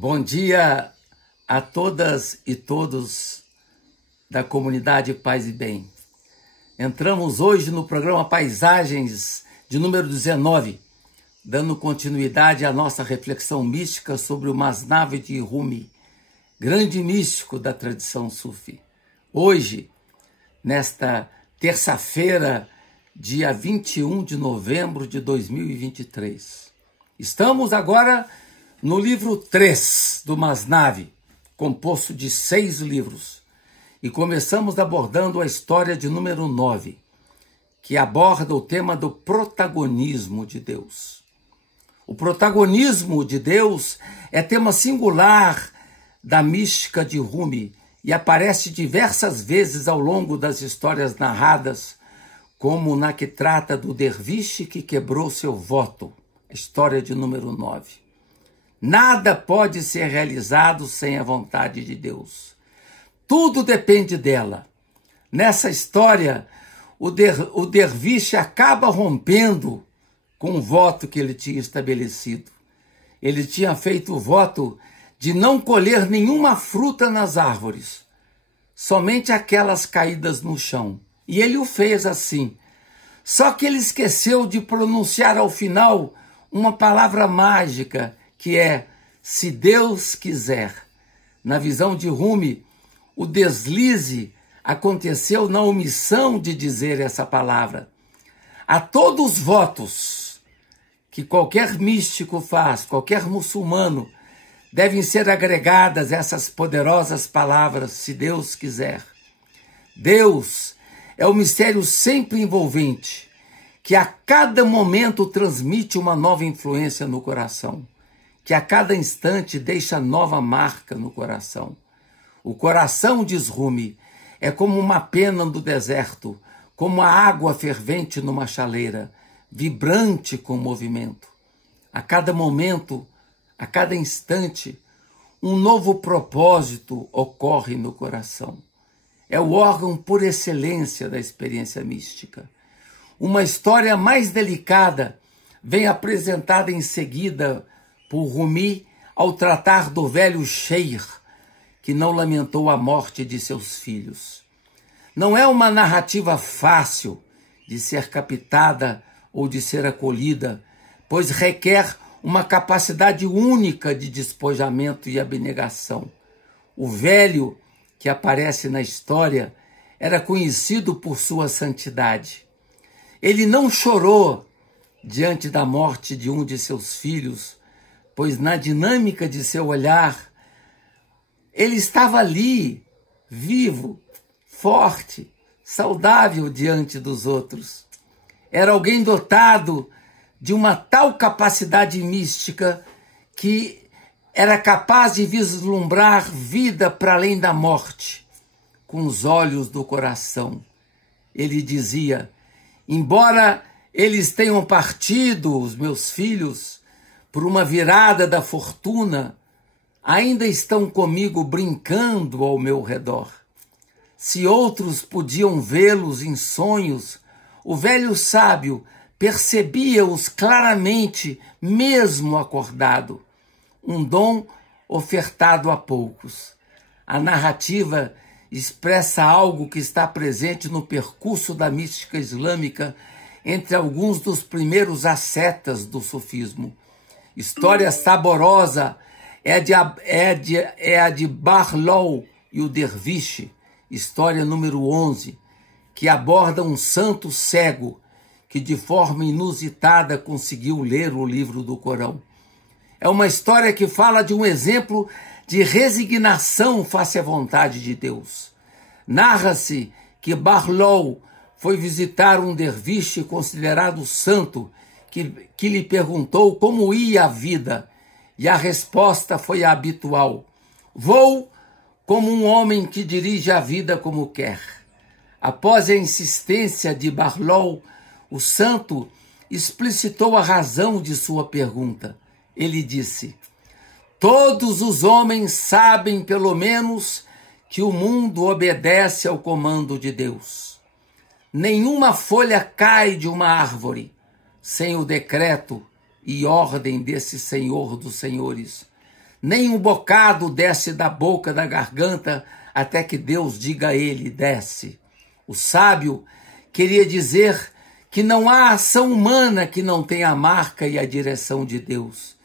Bom dia a todas e todos da comunidade Paz e Bem. Entramos hoje no programa Paisagens de número 19, dando continuidade à nossa reflexão mística sobre o Masnavi de Rumi, grande místico da tradição sufi. Hoje, nesta terça-feira, dia 21 de novembro de 2023. Estamos agora no livro 3 do Masnavi, composto de 6 livros. E começamos abordando a história de número 9, que aborda o tema do protagonismo de Deus. O protagonismo de Deus é tema singular da mística de Rumi e aparece diversas vezes ao longo das histórias narradas, como na que trata do derviche que quebrou seu voto, a história de número 9. Nada pode ser realizado sem a vontade de Deus. Tudo depende dela. Nessa história, o derviche acaba rompendo com o voto que ele tinha estabelecido. Ele tinha feito o voto de não colher nenhuma fruta nas árvores, somente aquelas caídas no chão. E ele o fez assim. Só que ele esqueceu de pronunciar ao final uma palavra mágica, que é, se Deus quiser. Na visão de Rumi, o deslize aconteceu na omissão de dizer essa palavra. A todos os votos que qualquer místico faz, qualquer muçulmano, devem ser agregadas essas poderosas palavras, se Deus quiser. Deus é o mistério sempre envolvente, que a cada momento transmite uma nova influência no coração, que a cada instante deixa nova marca no coração. O coração, diz Rumi, é como uma pena do deserto, como a água fervente numa chaleira, vibrante com movimento. A cada momento, a cada instante, um novo propósito ocorre no coração. É o órgão por excelência da experiência mística. Uma história mais delicada vem apresentada em seguida por Rumi ao tratar do velho Sheikh, que não lamentou a morte de seus filhos. Não é uma narrativa fácil de ser captada ou de ser acolhida, pois requer uma capacidade única de despojamento e abnegação. O velho que aparece na história era conhecido por sua santidade. Ele não chorou diante da morte de um de seus filhos, pois na dinâmica de seu olhar, ele estava ali, vivo, forte, saudável diante dos outros. Era alguém dotado de uma tal capacidade mística que era capaz de vislumbrar vida para além da morte, com os olhos do coração. Ele dizia, embora eles tenham partido, os meus filhos, por uma virada da fortuna, ainda estão comigo brincando ao meu redor. Se outros podiam vê-los em sonhos, o velho sábio percebia-os claramente, mesmo acordado. Um dom ofertado a poucos. A narrativa expressa algo que está presente no percurso da mística islâmica entre alguns dos primeiros ascetas do sufismo. História saborosa é a de Barlow e o derviche, história número 11, que aborda um santo cego que de forma inusitada conseguiu ler o livro do Corão. É uma história que fala de um exemplo de resignação face à vontade de Deus. Narra-se que Barlow foi visitar um derviche considerado santo que lhe perguntou como ia a vida, e a resposta foi a habitual: vou como um homem que dirige a vida como quer. Após a insistência de Barlow, o santo explicitou a razão de sua pergunta. Ele disse: todos os homens sabem, pelo menos, que o mundo obedece ao comando de Deus. Nenhuma folha cai de uma árvore sem o decreto e ordem desse Senhor dos Senhores. nem um bocado desce da boca da garganta até que Deus diga a ele, desce. O sábio queria dizer que não há ação humana que não tenha a marca e a direção de Deus,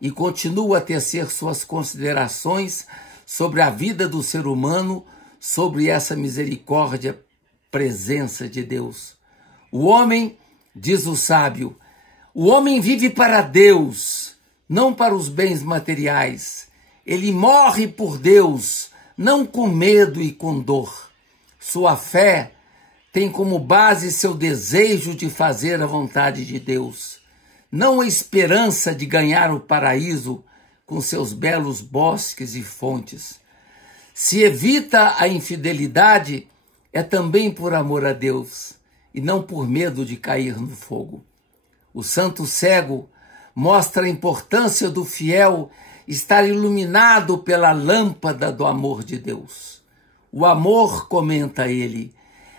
e continua a tecer suas considerações sobre a vida do ser humano, sobre essa misericórdia, presença de Deus. O homem, diz o sábio, o homem vive para Deus, não para os bens materiais. Ele morre por Deus, não com medo e com dor. Sua fé tem como base seu desejo de fazer a vontade de Deus, não a esperança de ganhar o paraíso com seus belos bosques e fontes. Se evita a infidelidade, é também por amor a Deus, e não por medo de cair no fogo. O santo cego mostra a importância do fiel estar iluminado pela lâmpada do amor de Deus. O amor, comenta ele,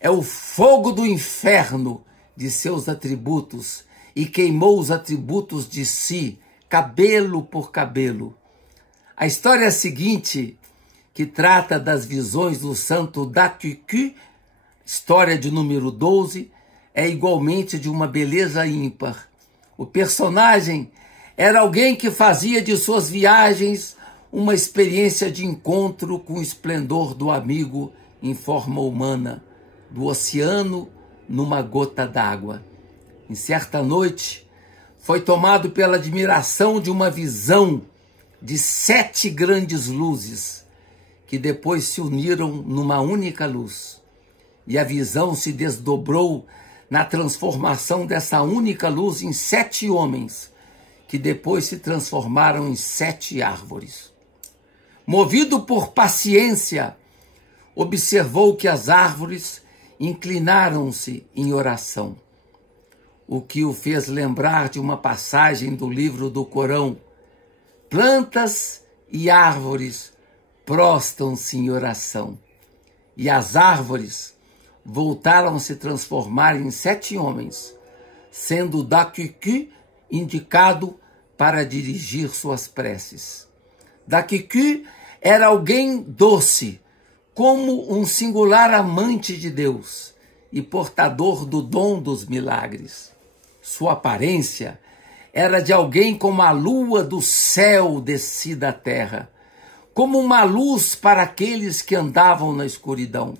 é o fogo do inferno de seus atributos e queimou os atributos de si, cabelo por cabelo. A história seguinte, que trata das visões do santo Dakiku, história de número 12, é igualmente de uma beleza ímpar. O personagem era alguém que fazia de suas viagens uma experiência de encontro com o esplendor do amigo em forma humana, do oceano numa gota d'água. Em certa noite, foi tomado pela admiração de uma visão de 7 grandes luzes, que depois se uniram numa única luz. E a visão se desdobrou na transformação dessa única luz em 7 homens, que depois se transformaram em 7 árvores. Movido por paciência, observou que as árvores inclinaram-se em oração, o que o fez lembrar de uma passagem do livro do Corão. Plantas e árvores prostram-se em oração, e as árvores voltaram a se transformar em 7 homens, sendo Dakiku indicado para dirigir suas preces. Dakiku era alguém doce, como um singular amante de Deus e portador do dom dos milagres. Sua aparência era de alguém como a lua do céu descida à terra, como uma luz para aqueles que andavam na escuridão.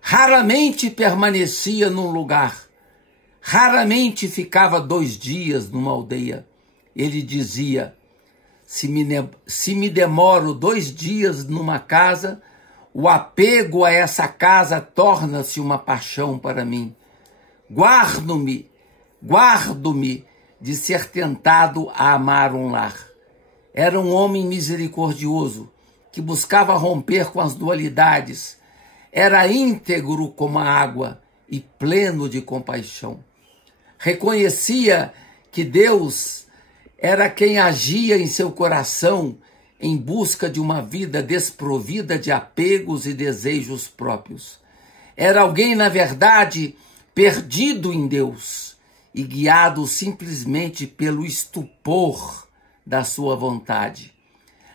Raramente permanecia num lugar, raramente ficava 2 dias numa aldeia. Ele dizia, se me demoro 2 dias numa casa, o apego a essa casa torna-se uma paixão para mim. Guardo-me de ser tentado a amar um lar. Era um homem misericordioso, que buscava romper com as dualidades. Era íntegro como a água e pleno de compaixão. Reconhecia que Deus era quem agia em seu coração em busca de uma vida desprovida de apegos e desejos próprios. Era alguém, na verdade, perdido em Deus e guiado simplesmente pelo estupor da sua vontade.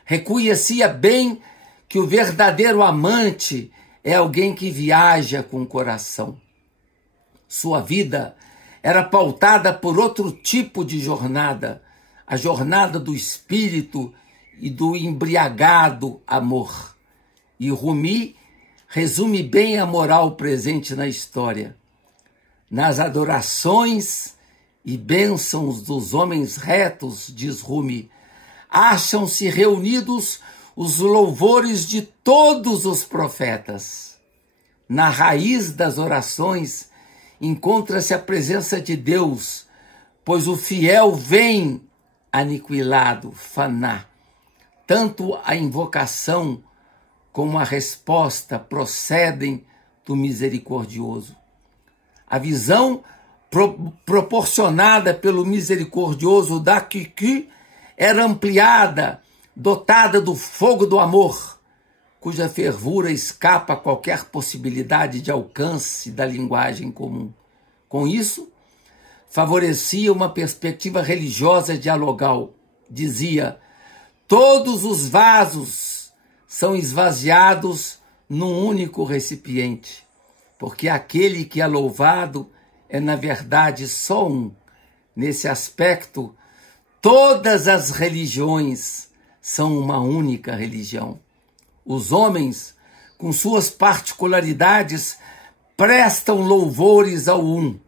Reconhecia bem que o verdadeiro amante é alguém que viaja com o coração. Sua vida era pautada por outro tipo de jornada, a jornada do espírito e do embriagado amor. E Rumi resume bem a moral presente na história. Nas adorações e bênçãos dos homens retos, diz Rumi, acham-se reunidos os louvores de todos os profetas. Na raiz das orações encontra-se a presença de Deus, pois o fiel vem aniquilado, faná. Tanto a invocação como a resposta procedem do misericordioso. A visão proporcionada pelo misericordioso Dakiku era ampliada, dotada do fogo do amor, cuja fervura escapa a qualquer possibilidade de alcance da linguagem comum. Com isso, favorecia uma perspectiva religiosa dialogal. Dizia, Todos os vasos são esvaziados num único recipiente, porque aquele que é louvado é, na verdade, só um. Nesse aspecto, todas as religiões são uma única religião. Os homens, com suas particularidades, prestam louvores ao um,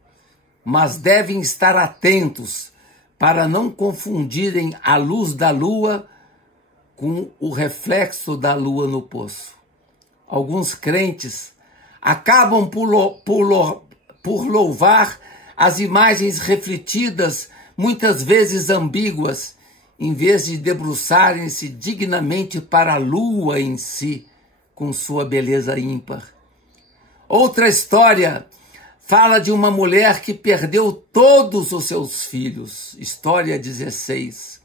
mas devem estar atentos para não confundirem a luz da lua com o reflexo da lua no poço. Alguns crentes acabam por louvar as imagens refletidas, muitas vezes ambíguas, em vez de debruçarem-se dignamente para a lua em si, com sua beleza ímpar. Outra história fala de uma mulher que perdeu todos os seus filhos. História 16.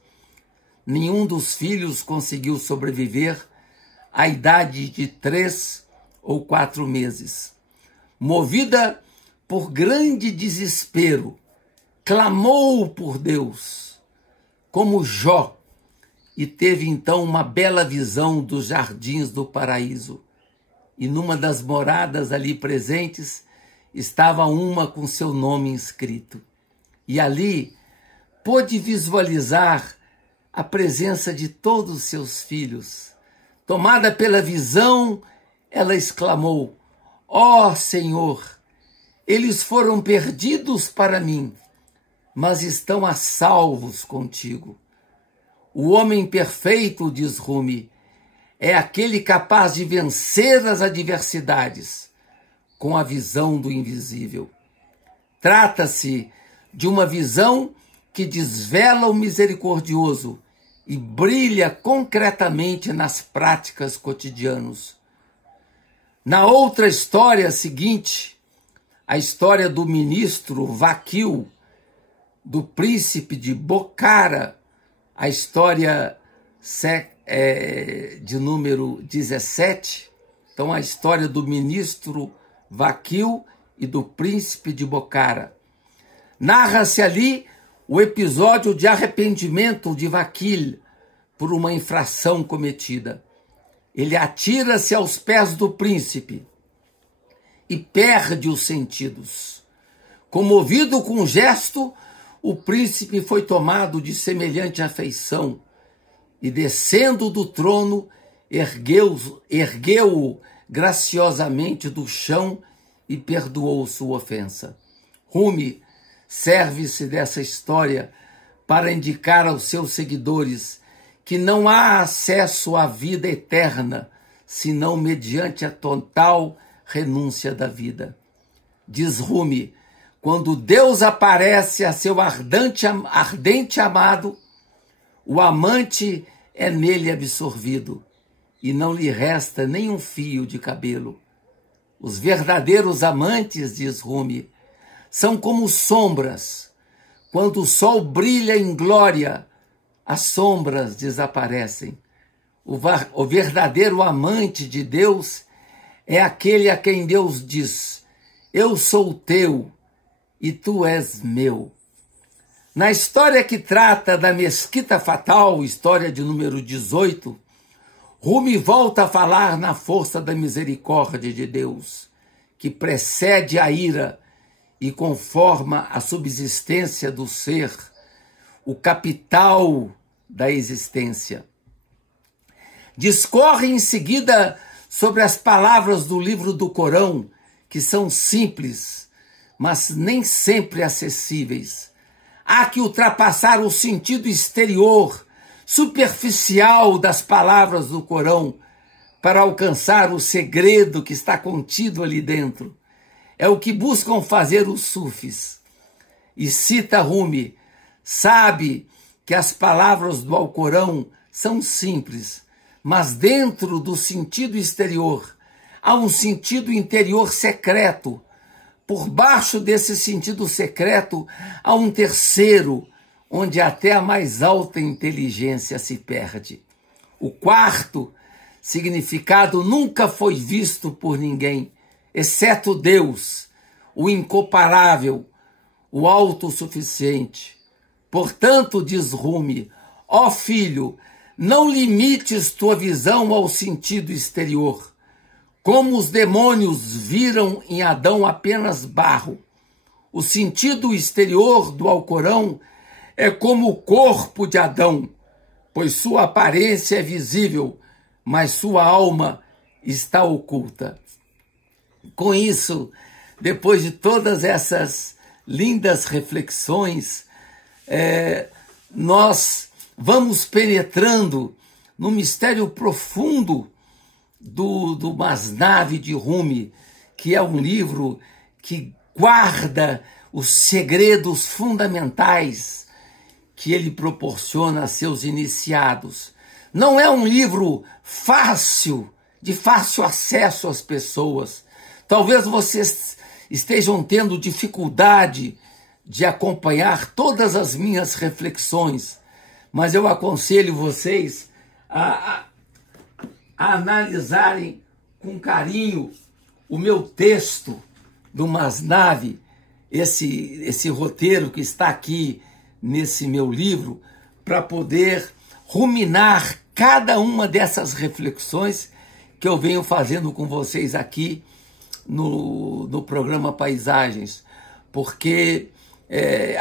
Nenhum dos filhos conseguiu sobreviver à idade de 3 ou 4 meses. Movida por grande desespero, clamou por Deus, como Jó, e teve então uma bela visão dos jardins do paraíso. E numa das moradas ali presentes estava uma com seu nome inscrito. E ali pôde visualizar a presença de todos os seus filhos. Tomada pela visão, ela exclamou: ó Senhor, eles foram perdidos para mim, mas estão a salvos contigo. O homem perfeito, diz Rumi, é aquele capaz de vencer as adversidades com a visão do invisível. Trata-se de uma visão que desvela o misericordioso e brilha concretamente nas práticas cotidianas. Na outra história seguinte, a história do ministro Vakil, do príncipe de Bokhara, a história de número 17, então a história do ministro Vakil e do príncipe de Bokhara. Narra-se ali o episódio de arrependimento de Vakil por uma infração cometida. Ele atira-se aos pés do príncipe e perde os sentidos. Comovido com o gesto, o príncipe foi tomado de semelhante afeição e, descendo do trono, ergueu-o graciosamente do chão e perdoou sua ofensa. Rumi serve-se dessa história para indicar aos seus seguidores que não há acesso à vida eterna senão mediante a total renúncia da vida. Diz Rumi: quando Deus aparece a seu ardente amado, o amante é nele absorvido e não lhe resta nem um fio de cabelo. Os verdadeiros amantes, diz Rumi, são como sombras. Quando o sol brilha em glória, as sombras desaparecem. O verdadeiro amante de Deus é aquele a quem Deus diz: eu sou teu e tu és meu. Na história que trata da mesquita fatal, história de número 18, Rumi volta a falar na força da misericórdia de Deus, que precede a ira e conforma a subsistência do ser, o capital da existência. Discorre em seguida sobre as palavras do livro do Corão, que são simples, mas nem sempre acessíveis. Há que ultrapassar o sentido exterior, superficial das palavras do Corão para alcançar o segredo que está contido ali dentro. É o que buscam fazer os sufis. E cita Rumi: sabe que as palavras do Alcorão são simples, mas dentro do sentido exterior há um sentido interior secreto. Por baixo desse sentido secreto há um terceiro, onde até a mais alta inteligência se perde. O quarto significado nunca foi visto por ninguém, exceto Deus, o incomparável, o autossuficiente. Portanto, diz Rumi, ó filho, Não limites tua visão ao sentido exterior. Como os demônios viram em Adão apenas barro. O sentido exterior do Alcorão é como o corpo de Adão, pois sua aparência é visível, mas sua alma está oculta. Com isso, depois de todas essas lindas reflexões, nós vamos penetrando no mistério profundo do Masnavi de Rumi, que é um livro que guarda os segredos fundamentais que ele proporciona a seus iniciados. Não é um livro fácil, de fácil acesso às pessoas. Talvez vocês estejam tendo dificuldade de acompanhar todas as minhas reflexões, mas eu aconselho vocês a analisarem com carinho o meu texto do Masnavi, esse roteiro que está aqui nesse meu livro, para poder ruminar cada uma dessas reflexões que eu venho fazendo com vocês aqui no programa Paisagens, porque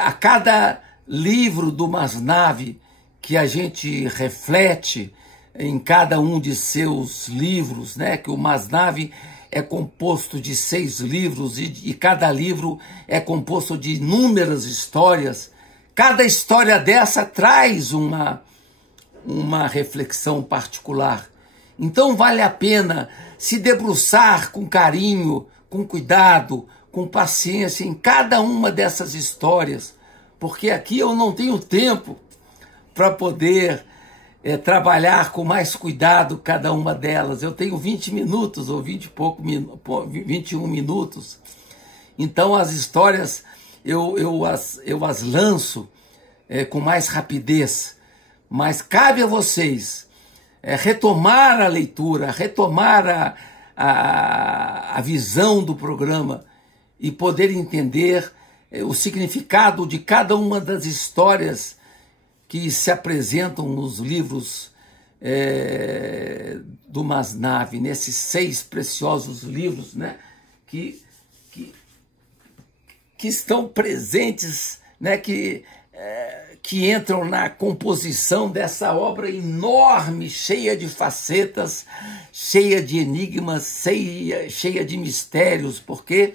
a cada livro do Masnavi que a gente reflete em cada um de seus livros, né, que o Masnavi é composto de 6 livros e cada livro é composto de inúmeras histórias. Cada história dessa traz uma reflexão particular. Então vale a pena se debruçar com carinho, com cuidado, com paciência em cada uma dessas histórias, porque aqui eu não tenho tempo para poder trabalhar com mais cuidado cada uma delas. Eu tenho 20 minutos ou 21 minutos. Então as histórias eu as lanço com mais rapidez, mas cabe a vocês retomar a leitura, retomar a visão do programa e poder entender o significado de cada uma das histórias que se apresentam nos livros do Masnavi, nesses 6 preciosos livros, né, que estão presentes, né, que entram na composição dessa obra enorme, cheia de facetas, cheia de enigmas, cheia de mistérios, porque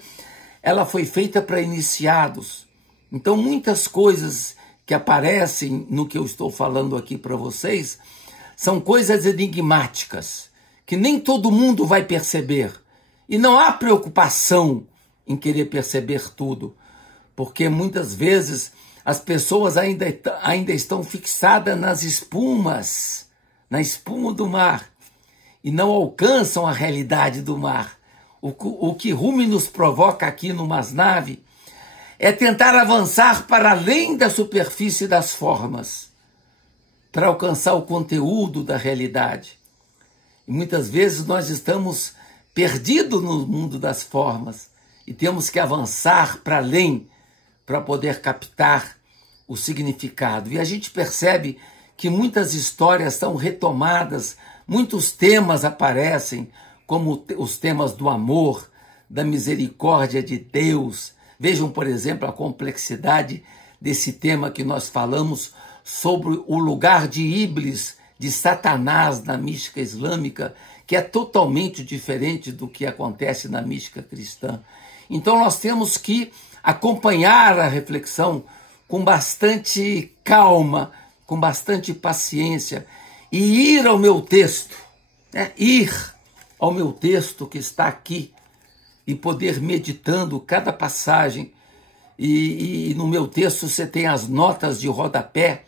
ela foi feita para iniciados. Então, muitas coisas que aparecem no que eu estou falando aqui para vocês são coisas enigmáticas, que nem todo mundo vai perceber. E não há preocupação em querer perceber tudo, porque muitas vezes as pessoas ainda estão fixadas nas espumas, na espuma do mar, e não alcançam a realidade do mar. O que Rumi nos provoca aqui no Masnavi é tentar avançar para além da superfície das formas, para alcançar o conteúdo da realidade. E muitas vezes nós estamos perdidos no mundo das formas e temos que avançar para além para poder captar o significado. E a gente percebe que muitas histórias são retomadas, muitos temas aparecem, como os temas do amor, da misericórdia de Deus. Vejam, por exemplo, a complexidade desse tema que nós falamos sobre o lugar de Iblis, de Satanás na mística islâmica, que é totalmente diferente do que acontece na mística cristã. Então nós temos que acompanhar a reflexão com bastante calma, com bastante paciência e ir ao meu texto, né? Ir ao meu texto que está aqui e poder meditando cada passagem. E no meu texto você tem as notas de rodapé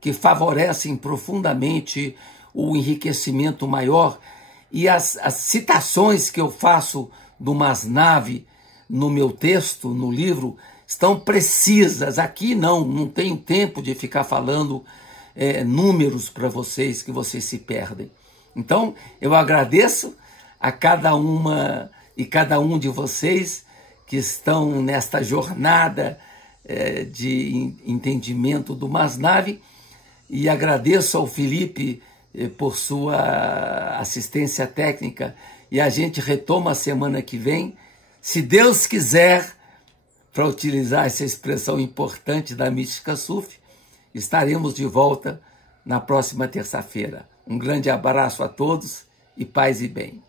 que favorecem profundamente o enriquecimento maior, e as citações que eu faço do Masnavi no meu texto, no livro, estão precisas. Aqui não tenho tempo de ficar falando números para vocês, que vocês se perdem. Então, eu agradeço a cada uma e cada um de vocês que estão nesta jornada de entendimento do Masnavi. e agradeço ao Felipe por sua assistência técnica, e a gente retoma a semana que vem, se Deus quiser, para utilizar essa expressão importante da mística Sufi, estaremos de volta na próxima terça-feira. Um grande abraço a todos e paz e bem.